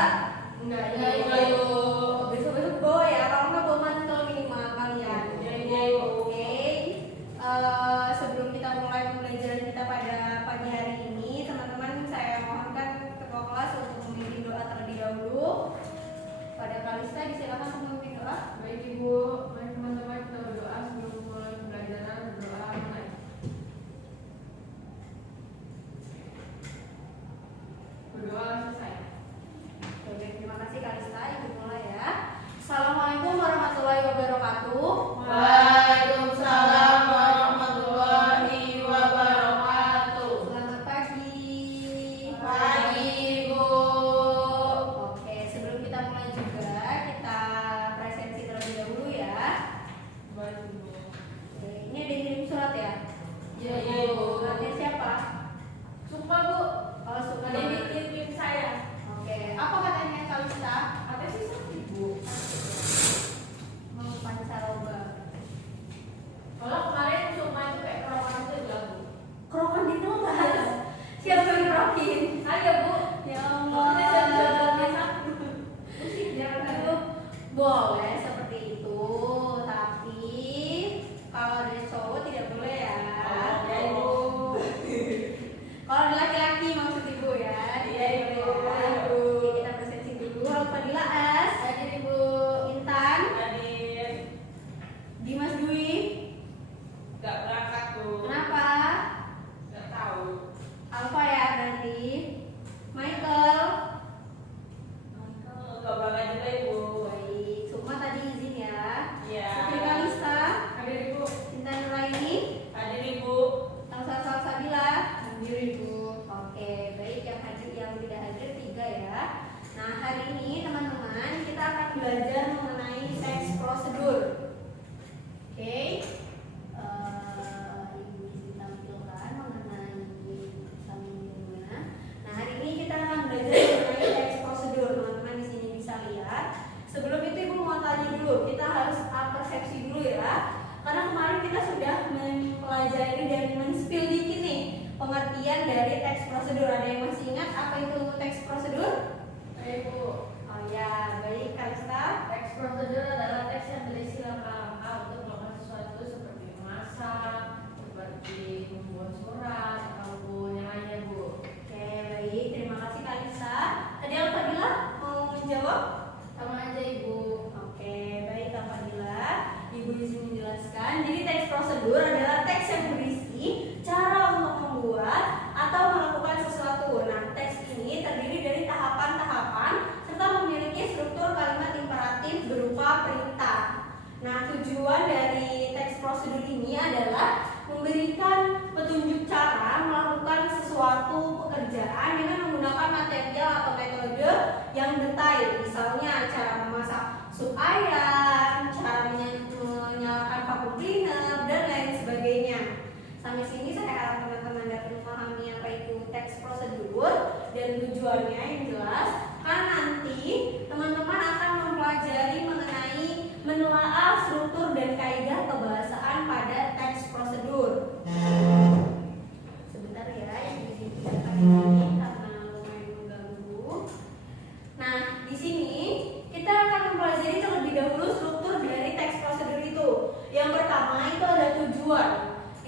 nggak? Enggak, Enggak yuk. Besok-besok bawa ya, kalau nggak bawa mantel minimal kalian. Iya yuk. Oke. Sebelum kita mulai pembelajaran kita pada pagi hari ini, teman-teman saya mohonkan ketua kelas untuk memimpin doa terlebih dahulu. Pada Kalista disilakan untuk memimpin doa. Baik Ibu, mari teman-teman kita berdoa sebelum mulai pembelajaran. Berdoa mulai. Berdoa selesai. Oke, terima kasih Kalista. Ibu mulai ya. Assalamualaikum warahmatullahi wabarakatuh. Waalaikumsalam warahmatullahi wabarakatuh. Selamat pagi. Pagi Ibu. Oke, sebelum kita mulai juga kita presensi terlebih dahulu ya. Baik Ibu. Oke, ini ada yang kirim surat ya? Iya Ibu. Suratnya siapa? Sumpah Bu. Oh, suka Ini tim saya. Oke, apa katanya Kalista? Ada sih Ibu. Mau pancaroba. Kalau kemarin sumpah itu kayak kerokan itu lagu. Kerokan di kelas. Siapa yang kerokin? Ayo Bu. Ya Maksudnya saya biasa. Musik jangan itu boleh seperti itu, tapi kalau dari cowok tidak boleh ya. Ya Ibu. Kalau ada laki-laki maksud ibu ya. Iya, Ibu. Ya. Oke, kita presensi dulu. Halo Fadila As. Hadir Ibu. Intan. Hadir. Dimas Dwi. Gak berangkat Bu. Kenapa? Gak tahu. Alfa ya berarti. Michael. Gak berangkat juga Ibu. Baik. Sukma tadi izin ya. Iya. Putri Kalista. Hadir Ibu. Intan Nuraini. Hadir Ibu. Elsa Salsabila. Hadir Ibu. Oke, baik, yang hadir yang tidak hadir 3 ya. Nah, hari ini teman-teman kita akan belajar mengenai teks prosedur. Oke. Ibu izin tampilkan mengenai sampingnya. Nah, hari ini kita akan belajar mengenai teks prosedur. Teman-teman di sini bisa lihat. Sebelum itu Ibu mau tanya dulu, kita harus persepsi dulu ya. Karena kemarin kita sudah mempelajari dan men-spill dikit nih pengertian dari teks prosedur. Ada yang masih ingat apa itu teks prosedur? Ayo Ibu. Oh ya, baik Kalista. Teks prosedur adalah teks yang berisi langkah-langkah untuk melakukan sesuatu seperti memasak, seperti membuat surat, ataupun yang lainnya Bu. Oke, baik. Terima kasih Kalista. Tadi Alfadila mau menjawab? Sama aja Ibu. Oke, baik Alfadila. Ibu izin menjelaskan. Jadi teks prosedur adalah teks yang berisi cara untuk membuat atau melakukan sesuatu. Nah, teks ini terdiri dari tahapan-tahapan serta memiliki struktur kalimat imperatif berupa perintah. Nah, tujuan dari teks prosedur ini adalah memberikan petunjuk cara melakukan sesuatu pekerjaan dengan menggunakan material atau metode yang detail. Misalnya cara memasak sup ayam, cara menyalakan vacuum cleaner, dan lain sebagainya. Sampai sini saya harap teman-teman dapat memahami apa itu teks prosedur dan tujuannya yang jelas. Karena nanti teman-teman akan mempelajari mengenai menelaah struktur dan kaidah kebahasaan pada teks prosedur. Sebentar ya, yang diizinkan ini karena lumayan mengganggu. Nah, di sini kita akan mempelajari terlebih dahulu struktur dari teks prosedur itu. Yang pertama itu ada tujuan.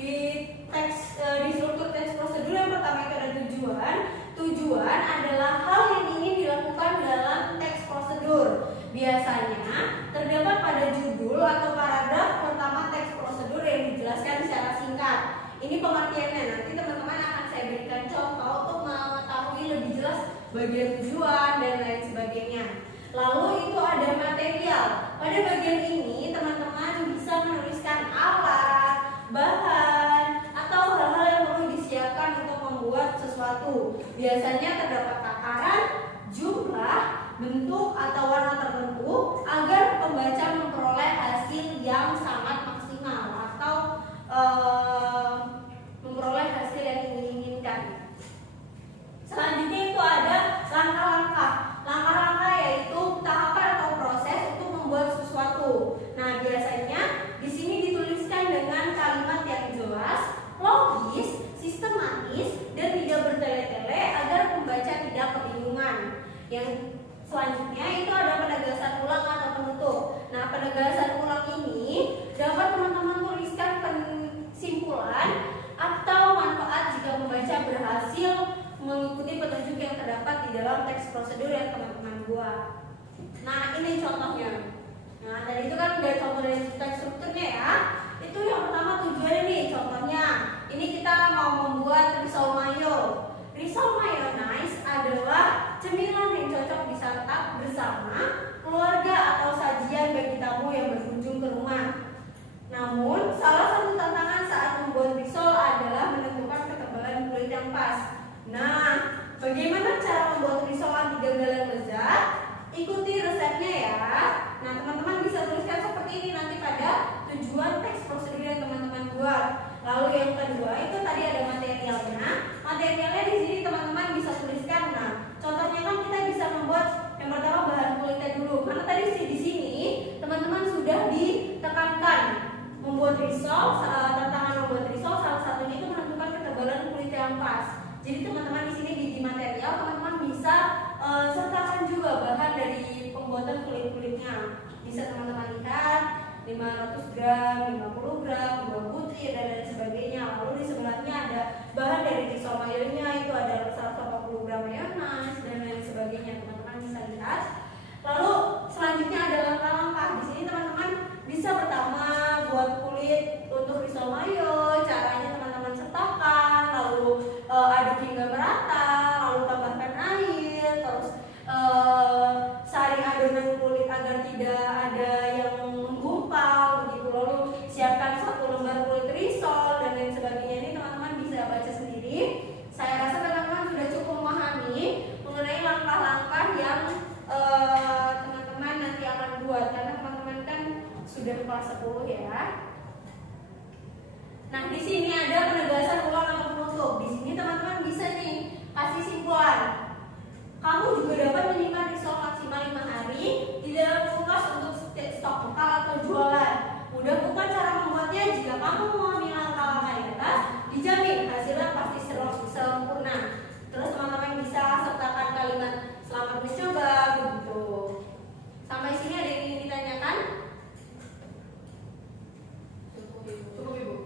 Di struktur teks prosedur yang pertama itu ada tujuan. Tujuan adalah hal yang ingin dilakukan dalam teks prosedur. Biasanya terdapat pada judul atau paragraf pertama teks prosedur yang dijelaskan secara singkat. Ini pengertiannya. Nanti teman-teman akan saya berikan contoh untuk mengetahui lebih jelas bagian tujuan dan lain sebagainya. Lalu itu ada material. Pada bagian ini teman-teman bisa menuliskan alat, bahan, atau hal-hal yang perlu disiapkan untuk membuat sesuatu. Biasanya terdapat takaran, jumlah, bentuk, atau warna tertentu agar pembaca memperoleh hasil yang sangat maksimal atau memperoleh hasil yang diinginkan. Selanjutnya itu ada langkah-langkah. Langkah-langkah yaitu tahapan atau proses untuk membuat sesuatu. Nah, biasanya di sini dituliskan dengan kalimat yang jelas, logis, sistematis, dan tidak bertele-tele agar pembaca tidak kebingungan. Yang Selanjutnya itu ada penegasan ulang atau penutup. Nah, penegasan ulang ini dapat teman-teman tuliskan kesimpulan atau manfaat jika pembaca berhasil mengikuti petunjuk yang terdapat di dalam teks prosedur yang teman-teman buat. Nah, ini contohnya. Nah, tadi itu kan udah contoh dari teks strukturnya ya. Itu yang pertama tujuannya nih, contohnya. Ini kita mau membuat risol mayo. Risol mayonnaise adalah cemilan yang cocok disantap bersama keluarga atau sajian bagi tamu yang berkunjung ke rumah. Namun, salah satu tantangan saat membuat risol adalah menentukan ketebalan kulit yang pas. Nah, bagaimana cara membuat risol anti gagal yang lezat? Ikuti resepnya ya. Nah, teman-teman bisa tuliskan seperti ini nanti pada tujuan teks prosedur yang teman-teman buat. Lalu yang kedua itu tadi ada materialnya. Materialnya di sini teman-teman bisa tuliskan. Nah, contohnya kan kita bisa membuat yang pertama bahan kulitnya dulu. Karena tadi di sini teman-teman sudah ditekankan membuat risol, tantangan membuat risol salah satunya itu menentukan ketebalan kulit yang pas. Jadi teman-teman di sini di material teman-teman bisa sertakan juga bahan dari pembuatan kulit-kulitnya. Bisa teman-teman lihat 500 gram, 50 gram, 2 butir dan lain sebagainya. Lalu di sebelahnya ada bahan dari risol mayonya, itu ada 180 gram mayonnaise dan lain sebagainya. Teman-teman bisa lihat. Lalu selanjutnya ada langkah-langkah. Di sini teman-teman bisa pertama buat kulit untuk risol mayo. Caranya teman-teman sertakan, lalu aduk hingga merata, lalu tambahkan air, terus saring adonan kulit agar tidak ada yang menggumpal begitu. Lalu siapkan 1 lembar kulit risol dan lain sebagainya. Ini teman-teman bisa baca sendiri. Saya rasa teman-teman sudah cukup memahami mengenai langkah-langkah yang teman-teman nanti akan buat, karena teman-teman kan sudah kelas 10 ya. Nah, di sini ada penegasan ulang atau penutup. Di sini teman-teman bisa nih kasih simpulan. Kamu juga dapat menyimpan risol maksimal 5 hari di dalam kulkas untuk stok bekal atau jualan. Mudah bukan cara membuatnya. Jika kamu memahami langkah-langkah di atas, dijamin hasilnya pasti sempurna. Terus teman-teman bisa sertakan kalimat selamat mencoba begitu. Sampai sini ada yang ingin ditanyakan? Cukup Ibu.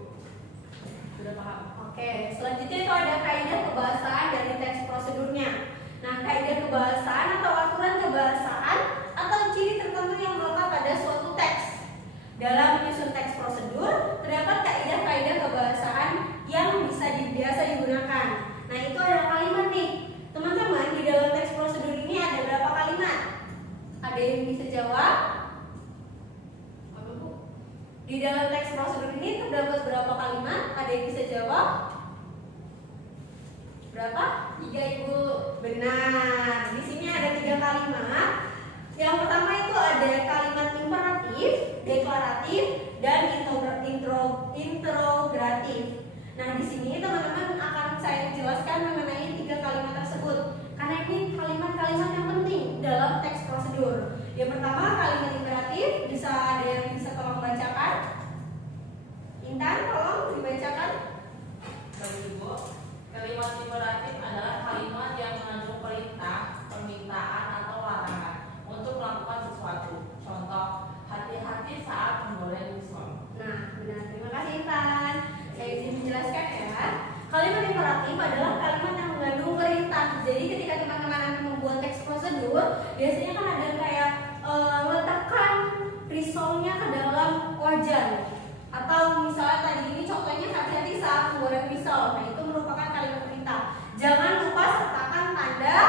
Sudah paham. Oke, selanjutnya itu ada kaidah kebahasaan dari teks prosedurnya. Nah, kaidah kebahasaan atau aturan kebahasaan atau ciri tertentu yang melekat pada suatu teks. Dalam menyusun teks prosedur, terdapat kaidah-kaidah kebahasaan yang biasa digunakan. Nah, itu ada kalimat nih. Teman-teman, di dalam teks prosedur ini ada berapa kalimat? Ada yang bisa jawab? Apa Bu? Di dalam teks prosedur ini terdapat berapa kalimat? Ada yang bisa jawab? Berapa? 3 Ibu. Benar. Di sini ada 3 kalimat. Yang pertama itu ada kalimat imperatif, deklaratif, dan interrogatif. Nah, di sini teman-teman akan saya jelaskan mengenai 3 kalimat tersebut. Karena ini kalimat-kalimat yang penting dalam teks prosedur. Yang pertama kalimat imperatif, bisa ada yang bisa tolong bacakan? Intan, tolong dibacakan. Baik Ibu, kalimat imperatif adalah kalimat yang mengandung perintah, permintaan atau larangan untuk melakukan sesuatu. Contoh, hati-hati saat menggoreng risol. Nah, benar. Terima kasih Intan. Saya izin menjelaskan ya. Kalimat imperatif adalah kalimat yang mengandung perintah. Jadi ketika teman-teman nanti membuat teks prosedur, biasanya kan ada kayak letakkan risolnya ke dalam wajan. Atau misalnya tadi ini contohnya hati-hati saat menggoreng risol. Nah, itu merupakan kalimat perintah. Jangan lupa sertakan tanda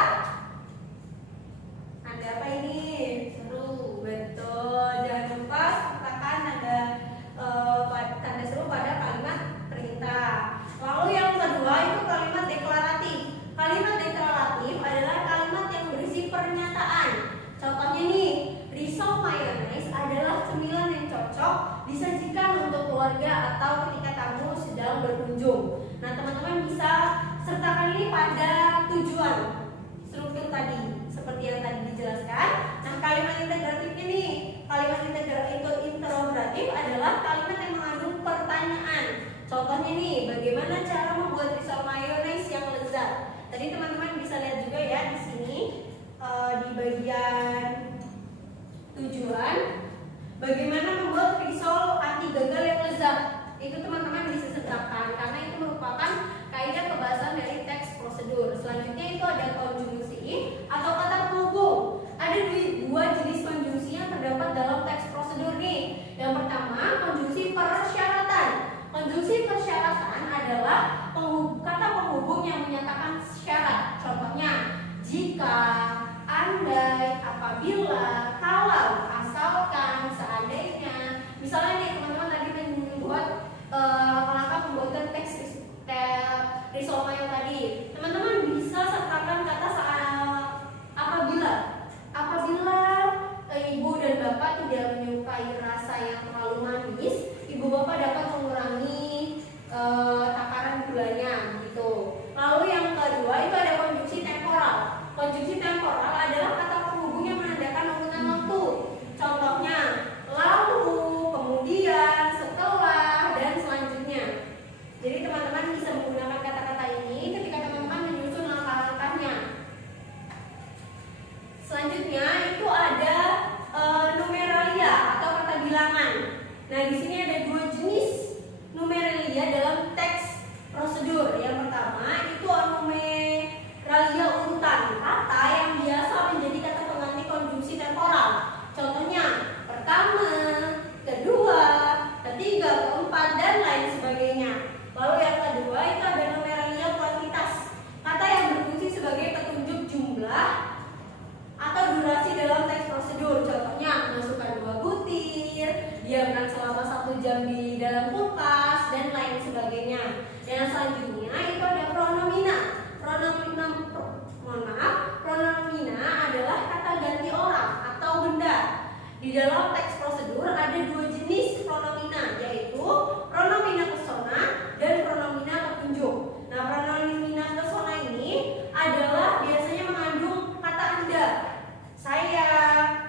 apa ini? Seru. Betul. Jangan lupa sertakan tanda seru pada kalimat perintah. Lalu yang kedua itu kalimat deklaratif. Kalimat deklaratif adalah kalimat yang berisi pernyataan. Contohnya nih, risol mayonnaise adalah cemilan yang cocok disajikan untuk keluarga atau ketika tamu sedang berkunjung. Nah, teman-teman bisa sertakan ini pada tujuan struktur tadi seperti yang tadi dijelaskan. Nah, kalimat integratif ini, kalimat interrogatif adalah kalimat yang mengandung pertanyaan. Contohnya nih, bagaimana cara membuat risol mayonnaise yang lezat? Tadi teman-teman bisa lihat juga ya di sini di bagian andai, apabila, kalau, asalkan, seandainya. Misalnya nih teman-teman tadi membuat langkah pembuatan teks risoma yang tadi, teman-teman bisa sertakan kata apabila. Apabila ibu dan bapak tidak menyukai rasa yang terlalu manis, ibu bapak dapat mengurangi takaran gulanya gitu. Lalu yang kedua itu ada konjungsi temporal. Konjungsi temporal adalah kata penghubung yang menandakan urutan waktu. Contohnya lalu, kemudian, setelah, dan selanjutnya. Jadi teman-teman bisa menggunakan kata-kata ini ketika teman-teman menyusun langkah-langkahnya. Selanjutnya itu ada numeralia atau kata bilangan. Nah, di sini ada dua jenis numeralia dalam teks prosedur. Yang pertama itu numeralia urutan, kata yang biasa menjadi kata pengganti konjungsi temporal. Contohnya pertama, kedua, ketiga, keempat, dan lain sebagainya. Lalu yang kedua itu ada numeralia kuantitas, kata yang berfungsi sebagai petunjuk jumlah atau durasi dalam teks prosedur. Contohnya masukkan 2 butir, diamkan selama 1 jam di dalam kulkas, dan lain sebagainya. Dan selanjutnya itu ada pronomina. Pronomina adalah kata ganti orang atau benda. Di dalam teks prosedur ada 2 jenis pronomina, yaitu pronomina persona dan pronomina petunjuk. Nah, pronomina persona ini adalah biasanya mengandung kata Anda, saya,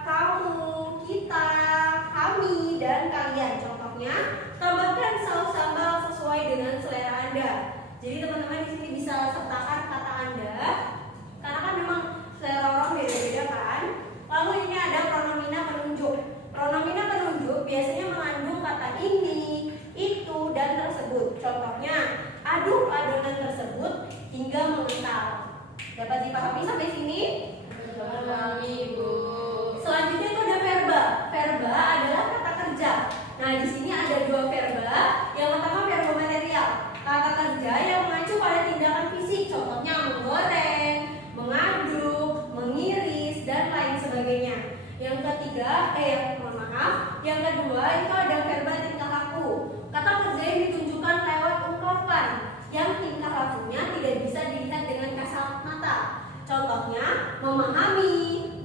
kamu, kita, kami, dan kalian. Contohnya, tambahkan saus sambal sesuai dengan selera Anda. Jadi teman-teman di sini bisa sertakan kata Anda, karena kan memang selera orang beda-beda kan. Lalu ini ada pronomina penunjuk. Pronomina penunjuk biasanya mengandung kata ini, itu, dan tersebut. Contohnya, aduk adonan tersebut hingga mengental. Dapat dipahami sampai sini? Ibu. Selanjutnya itu ada verba. Verba adalah kata kerja. Nah, di sini ada 2 verba. Yang pertama verba material, kata kerja yang mengacu pada tindakan fisik. Contohnya menggoreng, mengaduk, mengiris, dan lain sebagainya. Yang ketiga, yang kedua itu ada verba tingkah laku. Kata kerja yang ditunjukkan lewat ungkapan yang tingkah lakunya tidak bisa dilihat dengan kasat mata. Contohnya memahami,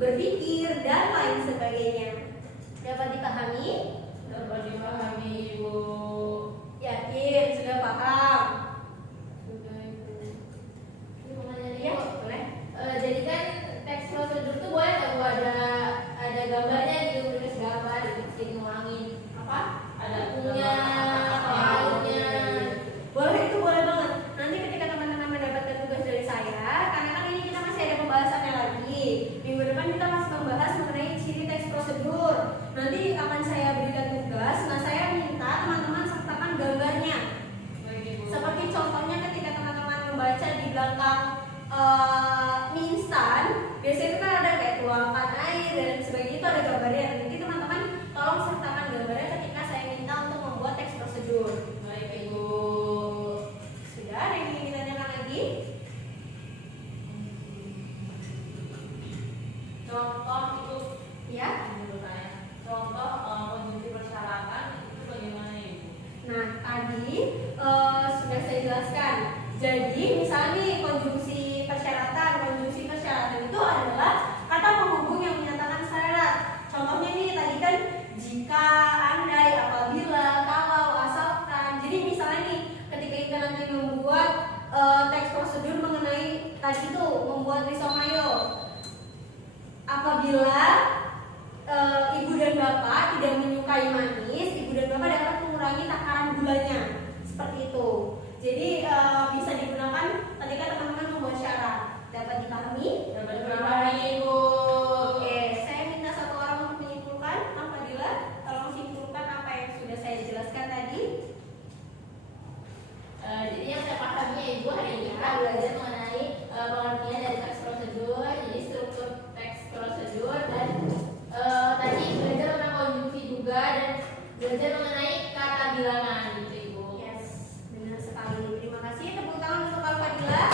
berpikir, dan lain sebagainya. Dapat dipahami? Dapat dipahami, Ibu. Yakin sudah paham? Sudah, Ibu. Ini mau nanya dia? Boleh? Jadi kan teks prosedur tuh boleh nggak Bu ada gambarnya gitu, tulis gambar gitu, sini ngulangin Apa? Ada punya soalnya. Boleh, itu boleh banget. Nanti ketika teman-teman mendapatkan tugas dari saya, karena kan ini kita masih ada pembahasannya lagi. Minggu depan kita masih membahas mengenai ciri teks prosedur. Nanti akan saya berikan tugas. Nah, saya minta teman-teman sertakan gambarnya. Seperti contohnya ketika teman-teman membaca di belakang mie instan, biasanya itu kan ada kayak tuangkan air dan sebagainya, itu ada gambarnya. Nanti teman-teman tolong sertakan gambarnya ketika saya minta untuk membuat teks prosedur. Baik, Ibu. Sudah, ada yang ingin ditanyakan lagi? Contoh itu Ya. menurut saya. Contoh konjungsi persyaratan itu bagaimana, Ibu? Nah, tadi sudah saya jelaskan. Jadi, misalnya nih konjungsi persyaratan itu adalah kata penghubung yang menyatakan syarat. Contohnya nih tadi kan jika, andai, apabila, kalau, asalkan. Jadi misalnya nih ketika kita nanti membuat teks prosedur mengenai tadi itu membuat risomayo. Apabila ibu dan bapak tidak menyukai manis, ibu dan bapak dapat mengurangi takaran gulanya. Seperti itu. Jadi bisa digunakan ketika teman-teman membuat syarat. Dapat dipahami? Dapat dipahami, Ibu. Oke, saya minta satu orang untuk menyimpulkan. Fadila, tolong simpulkan apa yang sudah saya jelaskan tadi. Jadi yang saya pahamnya Ibu hari ini kita belajar mengenai pengertian dari teks prosedur, jadi struktur teks prosedur, dan tadi belajar tentang konjungsi juga, dan belajar mengenai kata bilangan gitu Ibu. Yes, benar sekali. Terima kasih. Tepuk tangan untuk Fadila.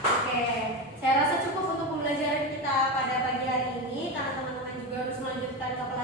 Oke, saya melanjutkan ke